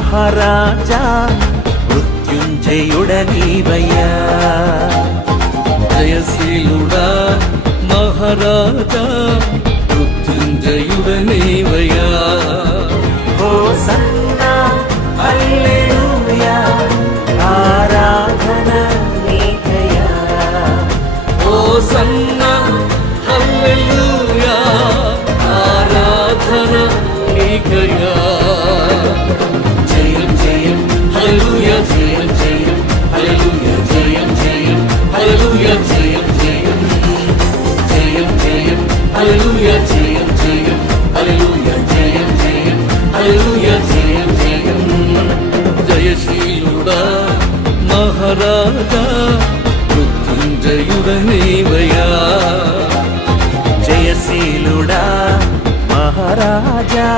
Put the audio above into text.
మహారాజా మృత్యుంజయుడనీవయ్యా జయశీలుడా మహారాజా మృత్యుంజయుడనీవయ్యా hosanna హల్లెలూయా ఆరాధన నీకయ్యా hosanna హల్లెలూయా ఆరాధన నీకయ్యా జయం జయం హల్లెలూయా జయం జయం హల్లెలూయా జయం జయం హల్లెలూయా జయం జయం జయం జయం హల్లెలూయా జయం జయం హల్లెలూయా జయం జయం హల్లెలూయా జయం జయం జయశీలుడా మహారాజా మృత్యుంజయుడనే